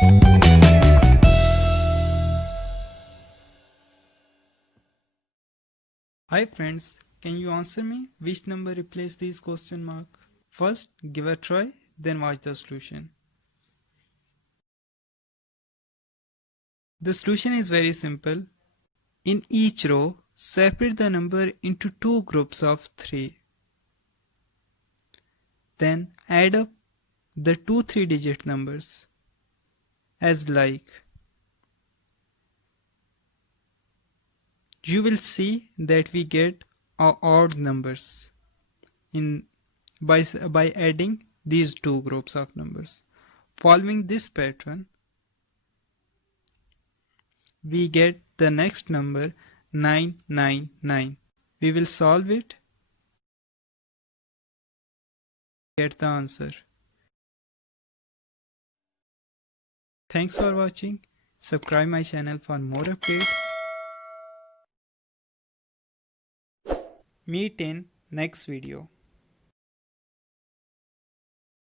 Hi friends, can you answer me which number replace these question mark? First, give a try, then watch the solution. The solution is very simple. In each row, separate the number into two groups of 3. Then add up the two 3-digit numbers as like. You will see that we get odd numbers by adding these two groups of numbers. Following this pattern, we get the next number 999. We will solve it, get the answer. Thanks for watching. Subscribe my channel for more updates. Meet in next video.